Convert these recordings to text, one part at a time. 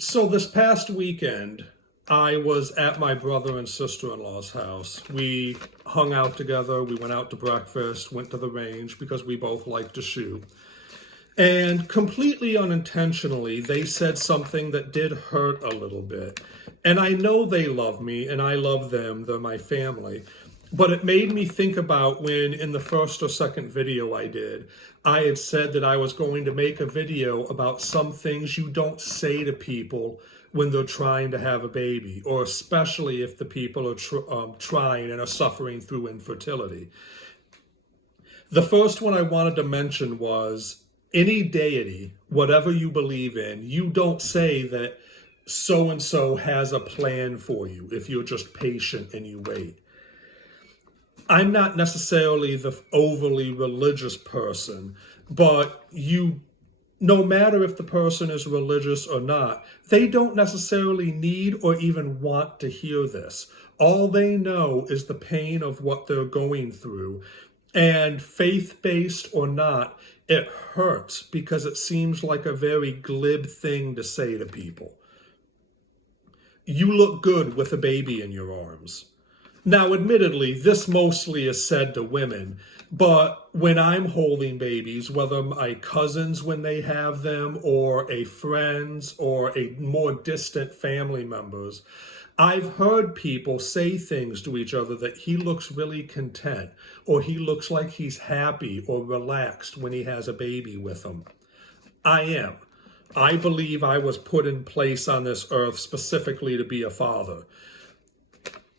So this past weekend, I was at my brother and sister-in-law's house. We hung out together. We went out to breakfast, went to the range because we both like to shoot. And completely unintentionally, they said something that did hurt a little bit. And I know they love me and I love them. They're my family. But it made me think about when in the first or second video I did, I had said that I was going to make a video about some things you don't say to people when they're trying to have a baby, or especially if the people are trying and are suffering through infertility. The first one I wanted to mention was any deity, whatever you believe in, you don't say that so and so has a plan for you if you're just patient and you wait. I'm not necessarily the overly religious person, but no matter if the person is religious or not, they don't necessarily need or even want to hear this. All they know is the pain of what they're going through. And faith-based or not, it hurts because it seems like a very glib thing to say to people. You look good with a baby in your arms. Now, admittedly, this mostly is said to women, but when I'm holding babies, whether my cousins when they have them, or a friends, or a more distant family members, I've heard people say things to each other that he looks really content, or he looks like he's happy or relaxed when he has a baby with him. I am. I believe I was put in place on this earth specifically to be a father.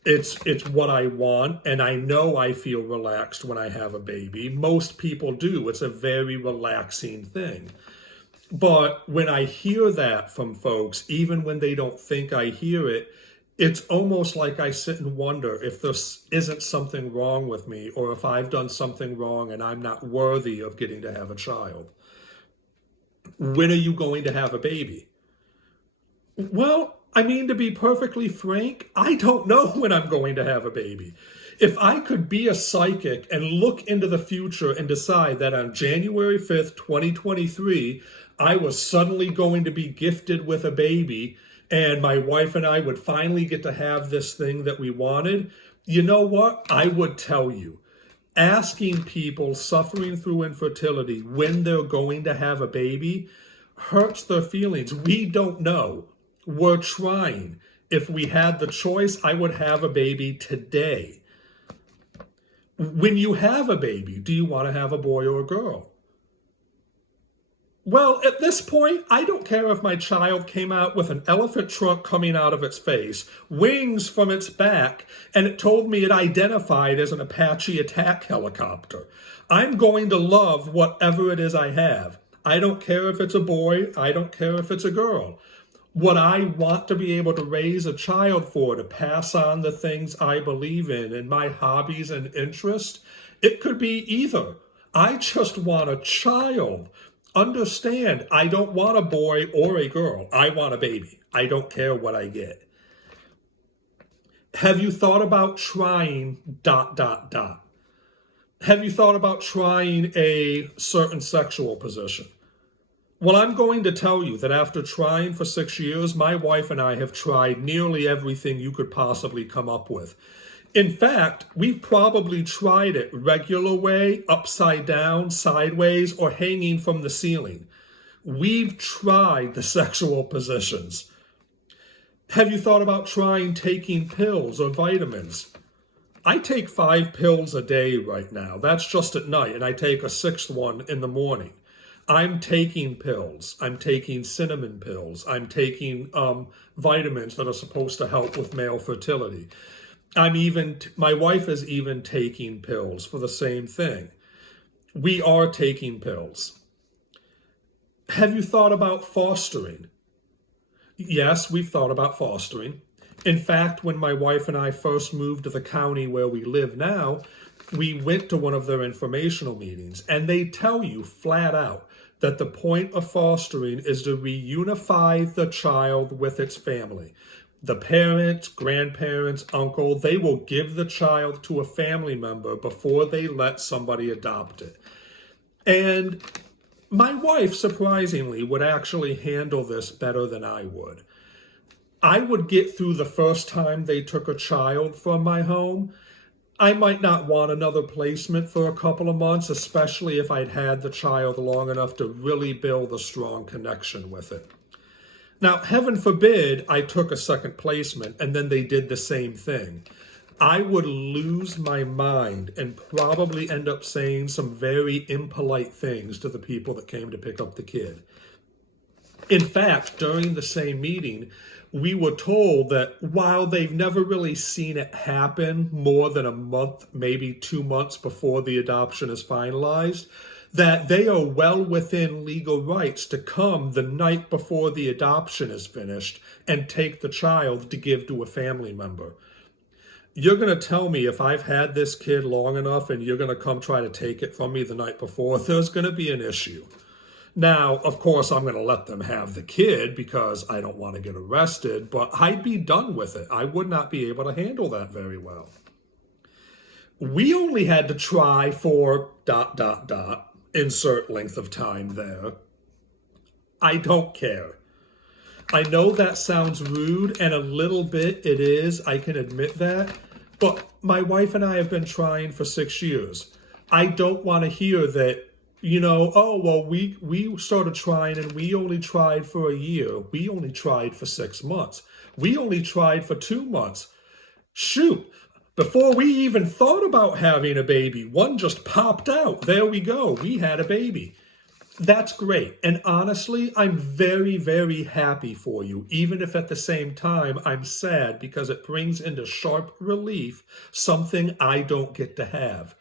It's what I want, and I know I feel relaxed when I have a baby. Most people do. It's a very relaxing thing. But when I hear that from folks, even when they don't think I hear it, it's almost like I sit and wonder if there isn't something wrong with me, or if I've done something wrong and I'm not worthy of getting to have a child. When are you going to have a baby? Well, I mean, to be perfectly frank, I don't know when I'm going to have a baby. If I could be a psychic and look into the future and decide that on January 5th, 2023, I was suddenly going to be gifted with a baby and my wife and I would finally get to have this thing that we wanted, you know what? I would tell you. Asking people suffering through infertility when they're going to have a baby hurts their feelings. We don't know. We're trying. If we had the choice, I would have a baby today. When you have a baby, do you want to have a boy or a girl? Well, at this point, I don't care if my child came out with an elephant trunk coming out of its face, wings from its back, and it told me it identified as an Apache attack helicopter. I'm going to love whatever it is I have. I don't care if it's a boy. I don't care if it's a girl. What I want to be able to raise a child for, to pass on the things I believe in and my hobbies and interests, it could be either. I just want a child. Understand, I don't want a boy or a girl. I want a baby. I don't care what I get. Have you thought about trying ... Have you thought about trying a certain sexual position? Well, I'm going to tell you that after trying for 6 years, my wife and I have tried nearly everything you could possibly come up with. In fact, we've probably tried it regular way, upside down, sideways, or hanging from the ceiling. We've tried the sexual positions. Have you thought about trying taking pills or vitamins? I take 5 pills a day right now. That's just at night, and I take a 6th one in the morning. I'm taking pills. I'm taking cinnamon pills. I'm taking vitamins that are supposed to help with male fertility. My wife is even taking pills for the same thing. We are taking pills. Have you thought about fostering? Yes, we've thought about fostering. In fact, when my wife and I first moved to the county where we live now, we went to one of their informational meetings, and they tell you flat out that the point of fostering is to reunify the child with its family. The parents, grandparents, uncle, they will give the child to a family member before they let somebody adopt it. And My wife, surprisingly, would actually handle this better than I would. I would get through the first time they took a child from my home. I might not want another placement for a couple of months, especially if I'd had the child long enough to really build a strong connection with it. Now, heaven forbid I took a second placement and then they did the same thing. I would lose my mind and probably end up saying some very impolite things to the people that came to pick up the kid. In fact, during the same meeting, we were told that while they've never really seen it happen more than a month, maybe 2 months before the adoption is finalized, that they are well within legal rights to come the night before the adoption is finished and take the child to give to a family member. You're going to tell me if I've had this kid long enough and you're going to come try to take it from me the night before, there's going to be an issue. Now, of course, I'm going to let them have the kid because I don't want to get arrested, but I'd be done with it. I would not be able to handle that very well. We only had to try for ... insert length of time there. I don't care. I know that sounds rude, and a little bit it is, I can admit that, but my wife and I have been trying for 6 years. I don't want to hear that, oh, well, we started trying and we only tried for a year. We only tried for 6 months. We only tried for 2 months. Shoot, before we even thought about having a baby, one just popped out. There we go. We had a baby. That's great. And honestly, I'm very, very happy for you, even if at the same time I'm sad because it brings into sharp relief something I don't get to have.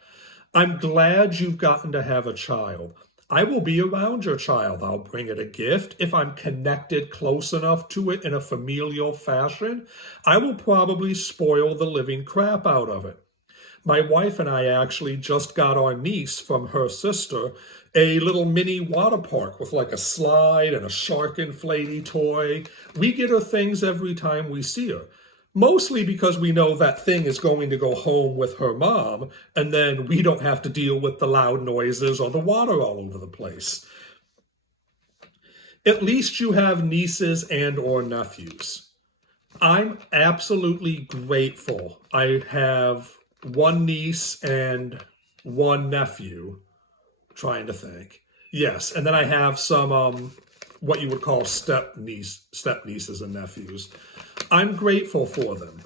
I'm glad you've gotten to have a child. I will be around your child. I'll bring it a gift. If I'm connected close enough to it in a familial fashion, I will probably spoil the living crap out of it. My wife and I actually just got our niece from her sister a little mini water park with like a slide and a shark inflatey toy. We get her things every time we see her. Mostly because we know that thing is going to go home with her mom, and then we don't have to deal with the loud noises or the water all over the place. At least you have nieces and or nephews. I'm absolutely grateful. I have one niece and one nephew. Trying to think. Yes, and then I have some what you would call step nieces and nephews. I'm grateful for them.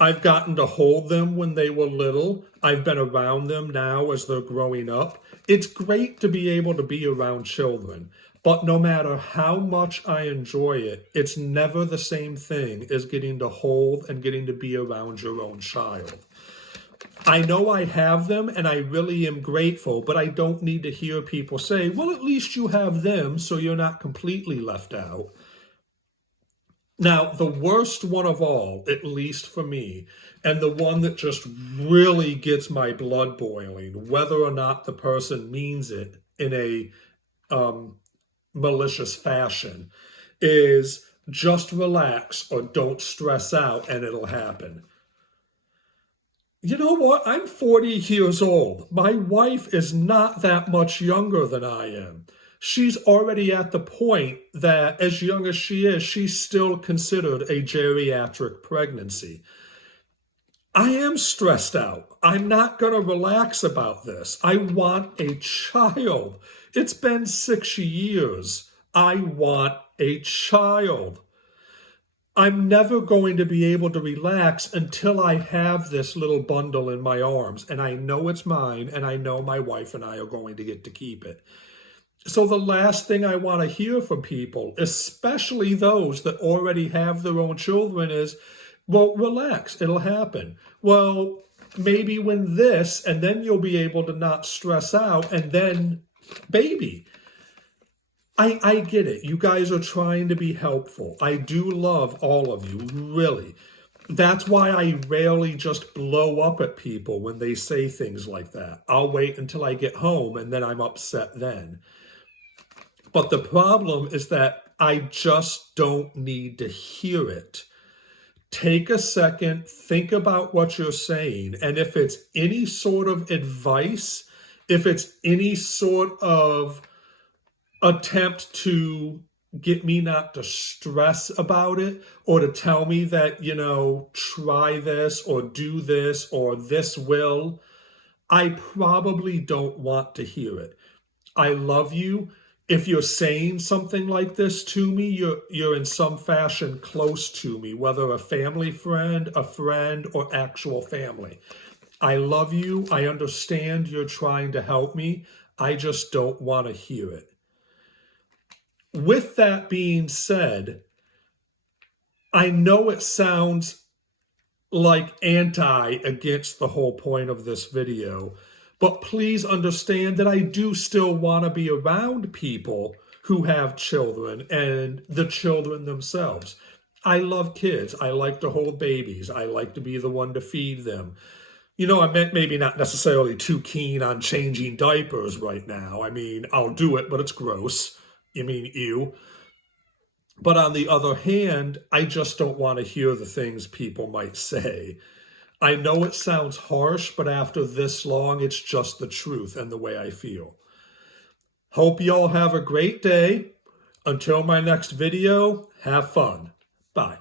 I've gotten to hold them when they were little. I've been around them now as they're growing up. It's great to be able to be around children, but no matter how much I enjoy it, it's never the same thing as getting to hold and getting to be around your own child. I know I have them and I really am grateful, but I don't need to hear people say, well, at least you have them, so you're not completely left out. Now, the worst one of all, at least for me, and the one that just really gets my blood boiling, whether or not the person means it in a malicious fashion, is just relax or don't stress out and it'll happen. You know what? I'm 40 years old. My wife is not that much younger than I am. She's already at the point that, as young as she is, she's still considered a geriatric pregnancy. I am stressed out. I'm not going to relax about this. I want a child. It's been 6 years. I want a child. I'm never going to be able to relax until I have this little bundle in my arms, and I know it's mine, and I know my wife and I are going to get to keep it. So the last thing I want to hear from people, especially those that already have their own children, is, well, relax, it'll happen. Well, maybe when this, and then you'll be able to not stress out, and then baby. I get it. You guys are trying to be helpful. I do love all of you, really. That's why I rarely just blow up at people when they say things like that. I'll wait until I get home and then I'm upset then. But the problem is that I just don't need to hear it. Take a second, think about what you're saying, and if it's any sort of advice, if it's any sort of attempt to get me not to stress about it or to tell me that, try this or do this or this will, I probably don't want to hear it. I love you. If you're saying something like this to me, you're in some fashion close to me, whether a family friend, a friend, or actual family. I love you. I understand you're trying to help me. I just don't want to hear it. With that being said, I know it sounds like anti against the whole point of this video, but please understand that I do still want to be around people who have children and the children themselves. I love kids. I like to hold babies. I like to be the one to feed them. I'm maybe not necessarily too keen on changing diapers right now. I mean, I'll do it, but it's gross. You mean, ew. But on the other hand, I just don't want to hear the things people might say. I know it sounds harsh, but after this long, it's just the truth and the way I feel. Hope y'all have a great day. Until my next video, have fun. Bye.